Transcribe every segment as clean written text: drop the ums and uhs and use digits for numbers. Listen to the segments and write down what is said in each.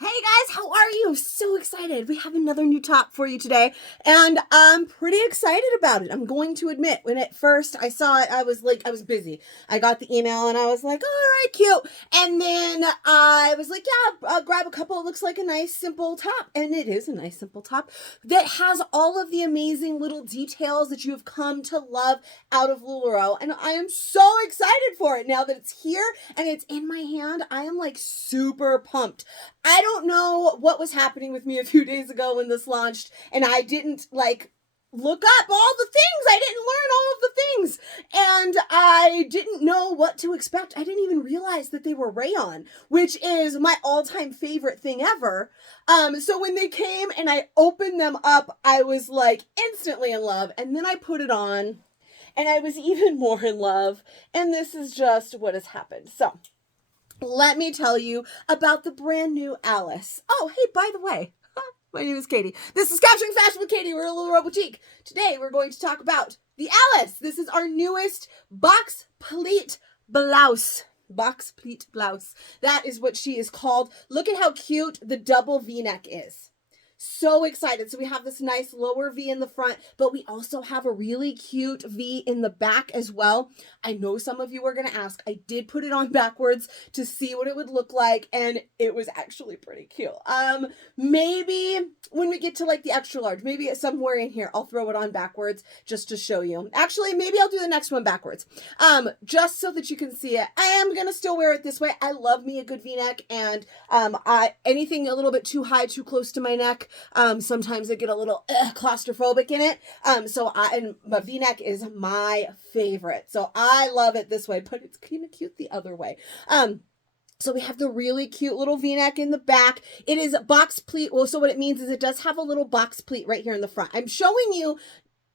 Hey guys, how are you? So excited. We have another new top for you today, and I'm pretty excited about it. I'm going to admit, when at first I saw it, I was busy. I got the email and I was like, all right, cute. And then I was like, yeah, I'll grab a couple. It looks like a nice, simple top. And it is a nice, simple top that has all of the amazing little details that you have come to love out of LuLaRoe. And I am so excited for it now that it's here and it's in my hand. I am like super pumped. I don't know what was happening with me a few days ago when this launched, and I didn't look up all the things. I didn't learn all of the things, and I didn't know what to expect. I didn't even realize that they were rayon, which is my all-time favorite thing ever. So when they came and I opened them up, I was like instantly in love, and then I put it on and I was even more in love, and this is just what has happened. So let me tell you about the brand new Alice. Oh, hey, by the way, my name is Katie. This is Capturing Fashion with Katie. We're a LuLaRoe boutique. Today, we're going to talk about the Alice. This is our newest box pleat blouse. Box pleat blouse. That is what she is called. Look at how cute the double V-neck is. So excited. So we have this nice lower V in the front, but we also have a really cute V in the back as well. I know some of you are going to ask. I did put it on backwards to see what it would look like, and it was actually pretty cute. Maybe when we get to like the extra large, maybe somewhere in here, I'll throw it on backwards just to show you. Actually, maybe I'll do the next one backwards, just so that you can see it. I am going to still wear it this way. I love me a good V-neck, and anything a little bit too high, too close to my neck, sometimes I get a little claustrophobic in it. And my V-neck is my favorite. So I love it this way, but it's kind of cute the other way. So we have the really cute little V-neck in the back. It is box pleat. Well, so what it means is it does have a little box pleat right here in the front. I'm showing you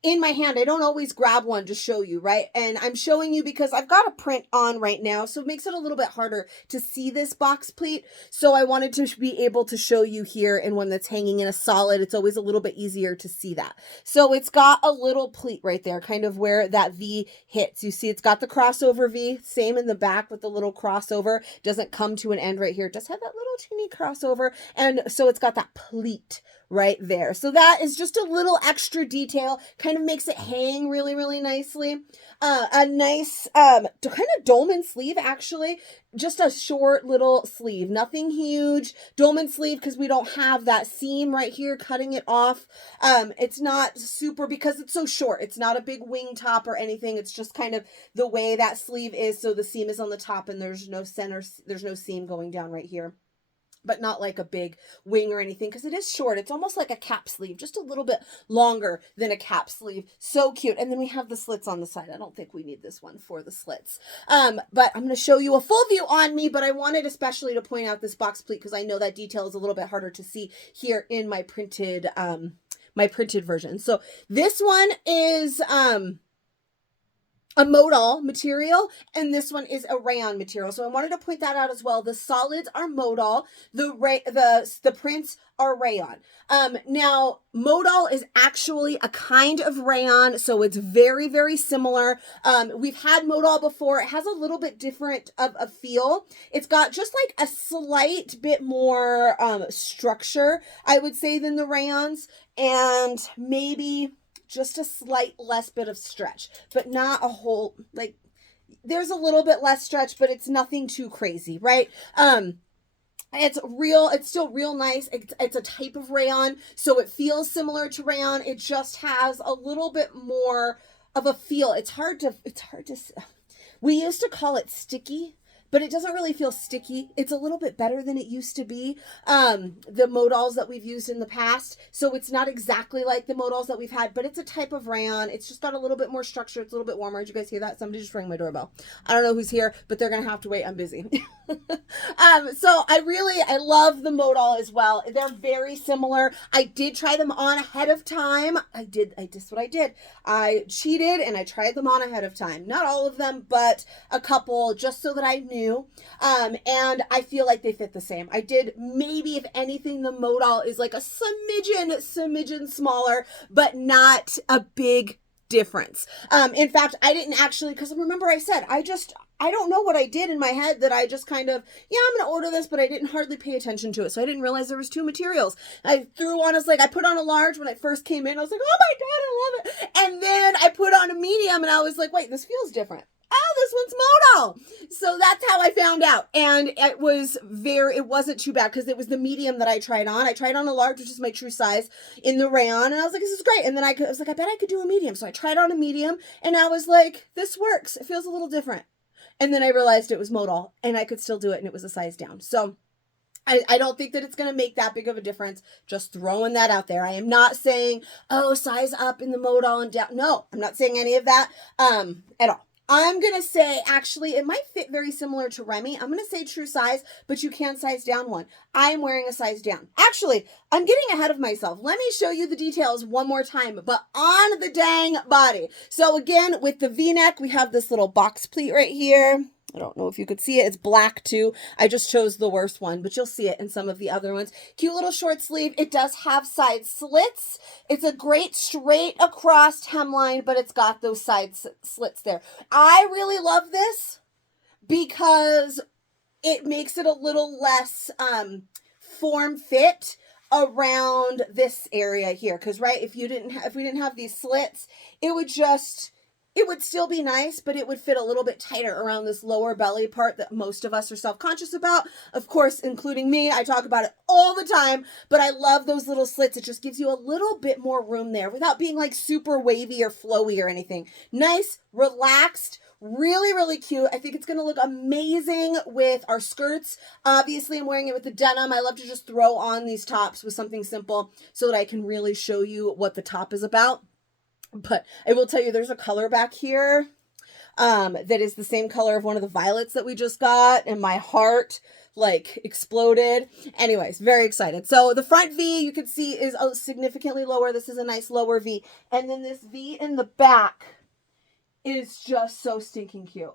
in my hand. I don't always grab one to show you, right? And I'm showing you because I've got a print on right now, so it makes it a little bit harder to see this box pleat. So I wanted to be able to show you here in one that's hanging in a solid. It's always a little bit easier to see that. So it's got a little pleat right there, kind of where that V hits. You see it's got the crossover V, same in the back with the little crossover. Doesn't come to an end right here. It does have that little teeny crossover. And so it's got that pleat right there. So that is just a little extra detail, kind of makes it hang really, really nicely. A nice kind of dolman sleeve, actually. Just a short little sleeve, nothing huge. Dolman sleeve because we don't have that seam right here cutting it off. It's not super, because it's so short. It's not a big wing top or anything. It's just kind of the way that sleeve is. So the seam is on the top and there's no center, there's no seam going down right here, but not like a big wing or anything, because it is short. It's almost like a cap sleeve, just a little bit longer than a cap sleeve. So cute. And then we have the slits on the side. I don't think we need this one for the slits. But I'm going to show you a full view on me, but I wanted especially to point out this box pleat because I know that detail is a little bit harder to see here in my printed version. So this one is a Modal material, and this one is a Rayon material. So I wanted to point that out as well. The solids are Modal, the prints are Rayon. Now Modal is actually a kind of rayon, so it's very, very similar. We've had Modal before. It has a little bit different of a feel. It's got just like a slight bit more structure, I would say, than the rayons, and maybe just a slight less bit of stretch, but not a whole, like, there's a little bit less stretch, but it's nothing too crazy, right? It's still real nice. It's a type of rayon, so it feels similar to rayon. It just has a little bit more of a feel. It's hard to, we used to call it sticky, but it doesn't really feel sticky. It's a little bit better than it used to be, the Modals that we've used in the past. So it's not exactly like the Modals that we've had, but it's a type of rayon. It's just got a little bit more structure. It's a little bit warmer. Did you guys hear that? Somebody just rang my doorbell. I don't know who's here, but they're going to have to wait. I'm busy. So I love the Modal as well. They're very similar. I did try them on ahead of time. What I did. I cheated and I tried them on ahead of time. Not all of them, but a couple, just so that I knew. And I feel like they fit the same. I did, maybe if anything, the Modal is like a smidgen smaller, but not a big difference. In fact, I didn't actually, because remember I said, I don't know what I did in my head that I just kind of, yeah, I'm going to order this, but I didn't hardly pay attention to it. So I didn't realize there was two materials. I threw on, I put on a large when I first came in. I was like, oh my God, I love it. And then I put on a medium and I was like, wait, this feels different. Oh, this one's Modal. So that's how I found out. And it wasn't too bad because it was the medium that I tried on. I tried on a large, which is my true size, in the Rayon. And I was like, this is great. And then I was like, I bet I could do a medium. So I tried on a medium and I was like, this works. It feels a little different. And then I realized it was Modal and I could still do it and it was a size down. So I don't think that it's going to make that big of a difference. Just throwing that out there. I am not saying, oh, size up in the Modal and down. No, I'm not saying any of that at all. I'm going to say, actually, it might fit very similar to Remy. I'm going to say true size, but you can size down one. I am wearing a size down. Actually, I'm getting ahead of myself. Let me show you the details one more time, but on the dang body. So again, with the V-neck, we have this little box pleat right here. I don't know if you could see it. It's black too. I just chose the worst one, but you'll see it in some of the other ones. Cute little short sleeve. It does have side slits. It's a great straight across hemline, but it's got those side slits there. I really love this because it makes it a little less form fit around this area here. Because if we didn't have these slits, it would still be nice, but it would fit a little bit tighter around this lower belly part that most of us are self-conscious about. Of course, including me. I talk about it all the time, but I love those little slits. It just gives you a little bit more room there without being like super wavy or flowy or anything. Nice, relaxed, really, really cute. I think it's going to look amazing with our skirts. Obviously, I'm wearing it with the denim. I love to just throw on these tops with something simple so that I can really show you what the top is about. But I will tell you, there's a color back here that is the same color of one of the violets that we just got, and my heart like exploded. Anyways, very excited. So the front V, you can see, is significantly lower. This is a nice lower V. And then this V in the back is just so stinking cute.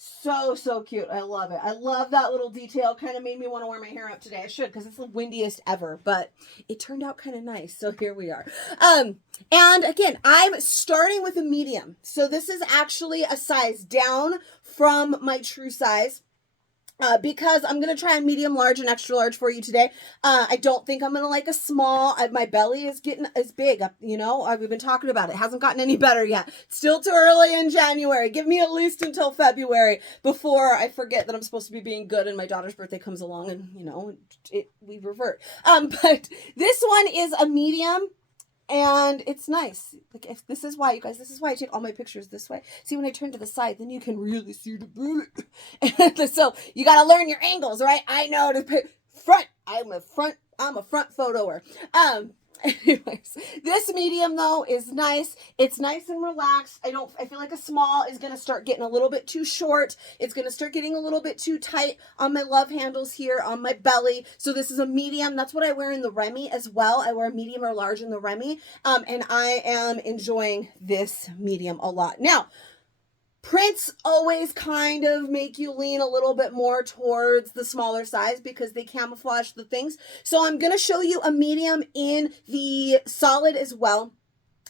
So cute. I love it. I love that little detail. Kind of made me want to wear my hair up today. I should, because it's the windiest ever, but it turned out kind of nice. So here we are. And again, I'm starting with a medium. So this is actually a size down from my true size. Because I'm going to try a medium, large, and extra large for you today. I don't think I'm going to like a small. My belly is big. We've been talking about it. It hasn't gotten any better yet. Still too early in January. Give me at least until February before I forget that I'm supposed to be being good and my daughter's birthday comes along and, we revert. But this one is a medium. And it's nice. Like, this is why I take all my pictures this way. See, when I turn to the side, then you can really see the bullet. So you got to learn your angles, right? I know to put front. I'm a front photoer. Anyways, this medium though is nice. It's nice and relaxed. I feel like a small is going to start getting a little bit too short. It's going to start getting a little bit too tight on my love handles here on my belly. So this is a medium. That's what I wear in the Remy as well. I wear a medium or large in the Remy. And I am enjoying this medium a lot. Now, prints always kind of make you lean a little bit more towards the smaller size because they camouflage the things. So I'm going to show you a medium in the solid as well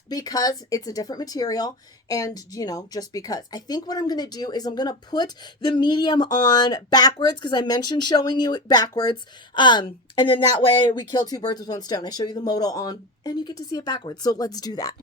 because it's a different material and, just because. I think what I'm going to do is I'm going to put the medium on backwards because I mentioned showing you it backwards. And then that way we kill two birds with one stone. I show you the Modal on and you get to see it backwards. So let's do that.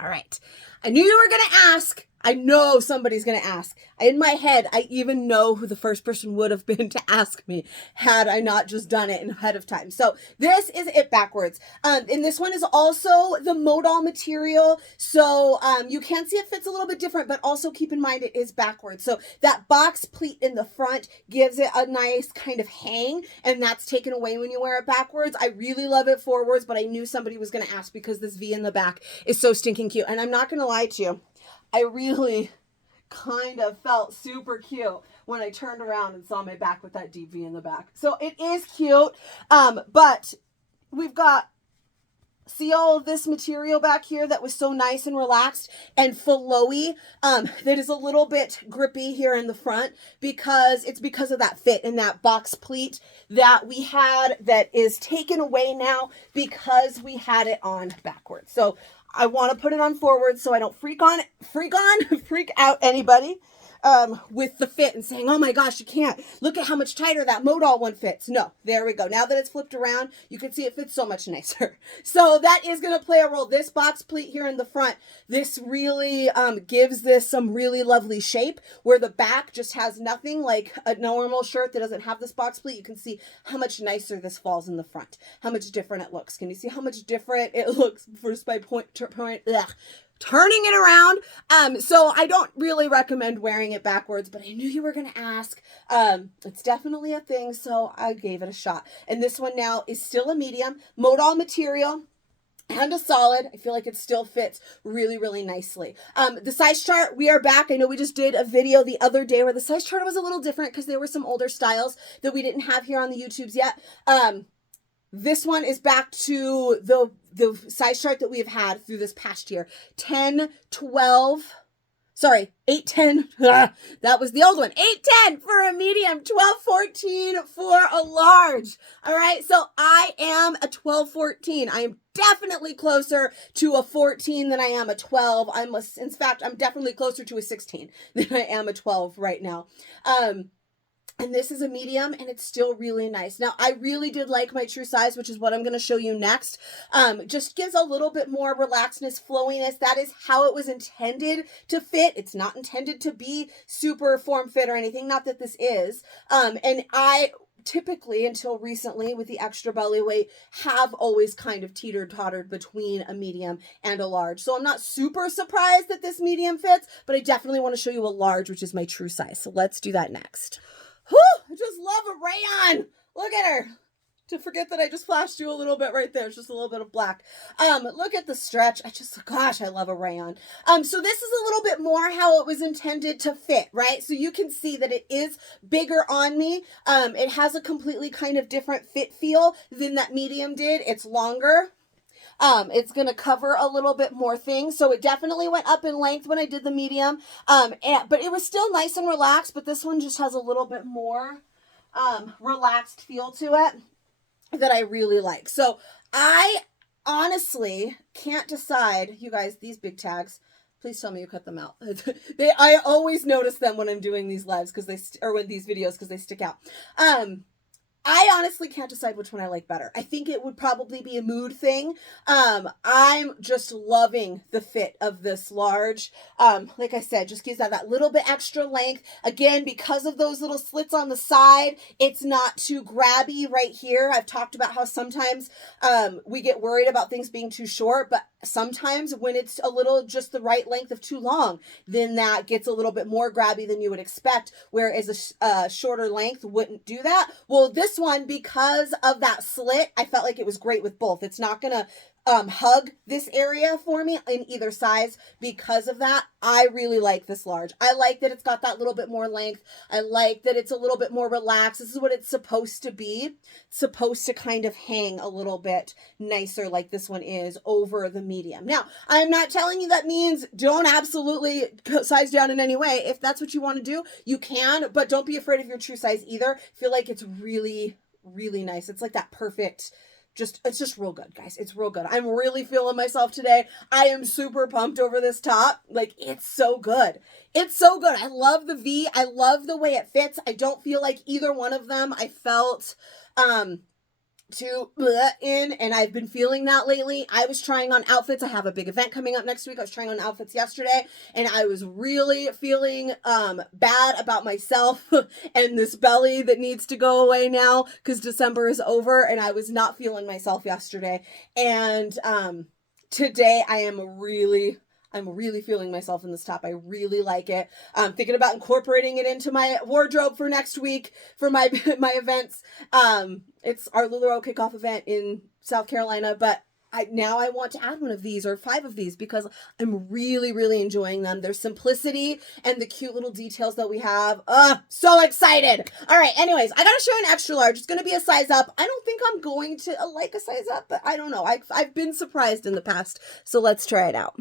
All right. I knew you were going to ask. I know somebody's going to ask. In my head, I even know who the first person would have been to ask me had I not just done it ahead of time. So this is it backwards. And this one is also the Modal material. So you can see it fits a little bit different, but also keep in mind it is backwards. So that box pleat in the front gives it a nice kind of hang, and that's taken away when you wear it backwards. I really love it forwards, but I knew somebody was going to ask because this V in the back is so stinking cute. And I'm not going to lie to you. I really kind of felt super cute when I turned around and saw my back with that deep V in the back. So it is cute, but we've got, see all of this material back here that was so nice and relaxed and flowy, that is a little bit grippy here in the front because of that fit and that box pleat that we had that is taken away now because we had it on backwards. So I want to put it on forward so I don't freak out anybody. with the fit and saying, oh my gosh, you can't. Look at how much tighter that Modal one fits. No, there we go. Now that it's flipped around, you can see it fits so much nicer. So that is going to play a role. This box pleat here in the front, this really gives this some really lovely shape, where the back just has nothing, like a normal shirt that doesn't have this box pleat. You can see how much nicer this falls in the front, how much different it looks. Can you see how much different it looks first by turning it around? So I don't really recommend wearing it backwards, but I knew you were going to ask. It's definitely a thing, so I gave it a shot. And this one now is still a medium, Modal material, and a solid. I feel like it still fits really, really nicely. The size chart, we are back. I know we just did a video the other day where the size chart was a little different because there were some older styles that we didn't have here on the YouTubes yet. This one is back to the size chart that we have had through this past year. 10, 12, sorry, 8, 10. That was the old one. 8, 10 for a medium, 12, 14 for a large. All right, so I am a 12, 14. I am definitely closer to a 14 than I am a 12. In fact, I'm definitely closer to a 16 than I am a 12 right now. And this is a medium, and it's still really nice. Now, I really did like my true size, which is what I'm going to show you next. Just gives a little bit more relaxedness, flowiness. That is how it was intended to fit. It's not intended to be super form fit or anything. Not that this is. And I typically, until recently, with the extra belly weight, have always kind of teeter-tottered between a medium and a large. So I'm not super surprised that this medium fits, but I definitely want to show you a large, which is my true size. So let's do that next. Whew, I just love a Rayon. Look at her. To forget that I just flashed you a little bit right there. It's just a little bit of black. Look at the stretch. Gosh, I love a Rayon. So this is a little bit more how it was intended to fit, right? So you can see that it is bigger on me. It has a completely kind of different fit feel than that medium did. It's longer. It's going to cover a little bit more things. So it definitely went up in length when I did the medium. But it was still nice and relaxed, but this one just has a little bit more relaxed feel to it that I really like. So I honestly can't decide. You guys, these big tags, please tell me you cut them out. I always notice them when I'm doing these lives or when these videos, because they stick out. I honestly can't decide which one I like better. I think it would probably be a mood thing. I'm just loving the fit of this large. Like I said, just gives that little bit extra length. Again, because of those little slits on the side, it's not too grabby right here. I've talked about how sometimes we get worried about things being too short, but sometimes when it's a little just the right length of too long, then that gets a little bit more grabby than you would expect, whereas a shorter length wouldn't do that. Well, this one, because of that slit, I felt like it was great with both. It's not gonna hug this area for me in either size. Because of that, I really like this large. I like that it's got that little bit more length. I like that it's a little bit more relaxed. This is what it's supposed to be. It's supposed to kind of hang a little bit nicer like this one is over the medium. Now, I'm not telling you that means don't absolutely size down in any way. If that's what you want to do, you can, but don't be afraid of your true size either. I feel like it's really, really nice. It's like that perfect, it's just real good, guys. It's real good. I'm really feeling myself today. I am super pumped over this top. Like, it's so good. It's so good. I love the V. I love the way it fits. I don't feel like either one of them I felt too in, and I've been feeling that lately. I was trying on outfits. I have a big event coming up next week. I was trying on outfits yesterday, and I was really feeling bad about myself and this belly that needs to go away now because December is over, and I was not feeling myself yesterday. And today I'm really feeling myself in this top. I really like it. I'm thinking about incorporating it into my wardrobe for next week for my events. It's our LuLaRoe kickoff event in South Carolina, but now I want to add one of these or 5 of these because I'm really, really enjoying them. Their simplicity and the cute little details that we have. So excited. All right. Anyways, I got to show you an extra large. It's going to be a size up. I don't think I'm going to like a size up, but I don't know. I've been surprised in the past. So let's try it out.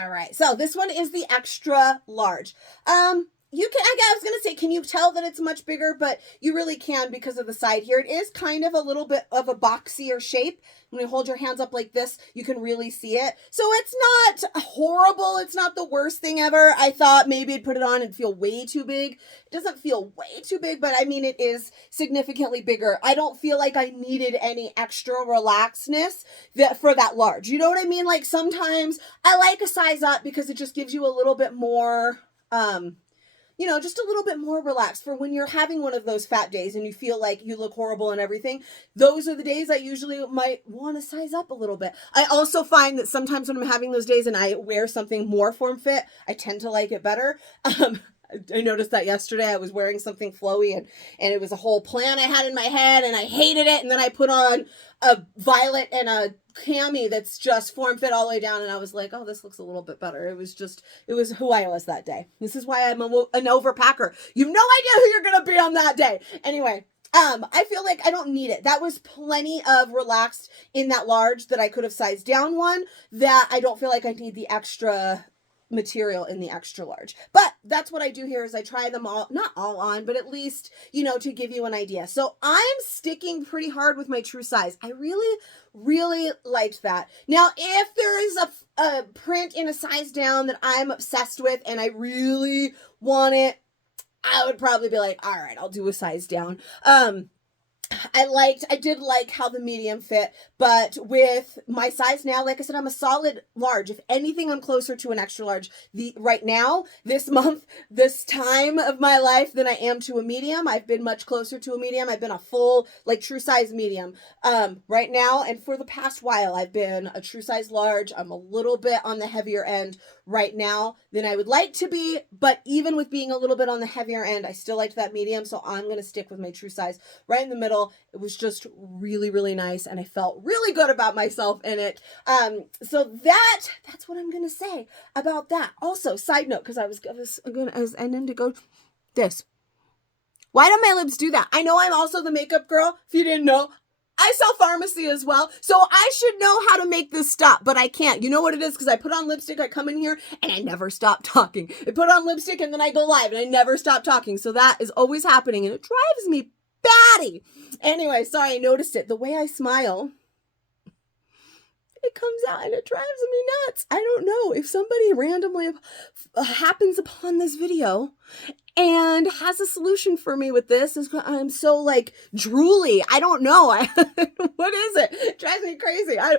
All right, so this one is the extra large. you can, I was going to say, can you tell that it's much bigger? But you really can because of the side here. It is kind of a little bit of a boxier shape. When you hold your hands up like this, you can really see it. So it's not horrible. It's not the worst thing ever. I thought maybe I'd put it on and feel way too big. It doesn't feel way too big, but I mean, it is significantly bigger. I don't feel like I needed any extra relaxedness for that large. You know what I mean? Like sometimes I like a size up because it just gives you a little bit more, you know, just a little bit more relaxed for when you're having one of those fat days and you feel like you look horrible and everything. Those are the days I usually might want to size up a little bit. I also find that sometimes when I'm having those days and I wear something more form fit, I tend to like it better. I noticed that yesterday I was wearing something flowy and it was a whole plan I had in my head and I hated it. And then I put on a violet and a cami that's just form fit all the way down. And I was like, oh, this looks a little bit better. It was who I was that day. This is why I'm an overpacker. You have no idea who you're going to be on that day. Anyway, I feel like I don't need it. That was plenty of relaxed in that large that I could have sized down one that I don't feel like I need the extra material in the extra large. But that's what I do here is I try them all, not all on, but at least, you know, to give you an idea. So I'm sticking pretty hard with my true size. I really liked that. Now, if there is a print in a size down that I'm obsessed with and I really want it, I would probably be like, all right, I'll do a size down. I did like how the medium fit, but with my size now, like I said, I'm a solid large. If anything, I'm closer to an extra large right now, this month, this time of my life than I am to a medium. I've been much closer to a medium. I've been a full, like true size medium, right now. And for the past while, I've been a true size large. I'm a little bit on the heavier end right now than I would like to be. But even with being a little bit on the heavier end, I still liked that medium. So I'm going to stick with my true size right in the middle. It was just really nice and I felt really good about myself in it. So that's what I'm going to say about that. Also, side note, because I was ending to go this. Why don't my lips do that? I know I'm also the makeup girl. If you didn't know, I sell pharmacy as well. So I should know how to make this stop, but I can't. You know what it is? Because I put on lipstick, I come in here and I never stop talking. I put on lipstick and then I go live and I never stop talking. So that is always happening and it drives me batty. Anyway, sorry, I noticed it. The way I smile, it comes out and it drives me nuts. I don't know if somebody randomly happens upon this video and has a solution for me with this. I'm so like drooly. I don't know. What is it? It drives me crazy. Now I'm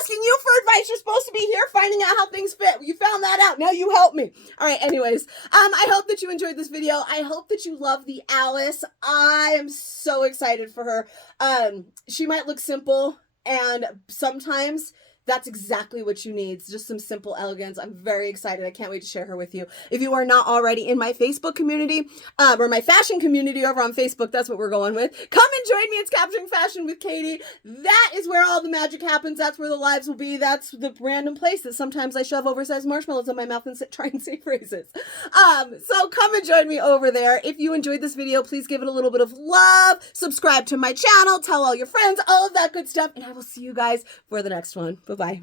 asking you for advice. You're supposed to be here finding out how things fit. You found that out. Now you help me. All right. Anyways, I hope that you enjoyed this video. I hope that you love the Alice. I am so excited for her. She might look simple, and sometimes that's exactly what you need. It's just some simple elegance. I'm very excited. I can't wait to share her with you. If you are not already in my Facebook community, or my fashion community over on Facebook, that's what we're going with. Come and join me. It's Capturing Fashion with Katie. That is where all the magic happens. That's where the lives will be. That's the random place that sometimes I shove oversized marshmallows in my mouth and try and say phrases. So come and join me over there. If you enjoyed this video, please give it a little bit of love. Subscribe to my channel. Tell all your friends. All of that good stuff. And I will see you guys for the next one. Bye-bye.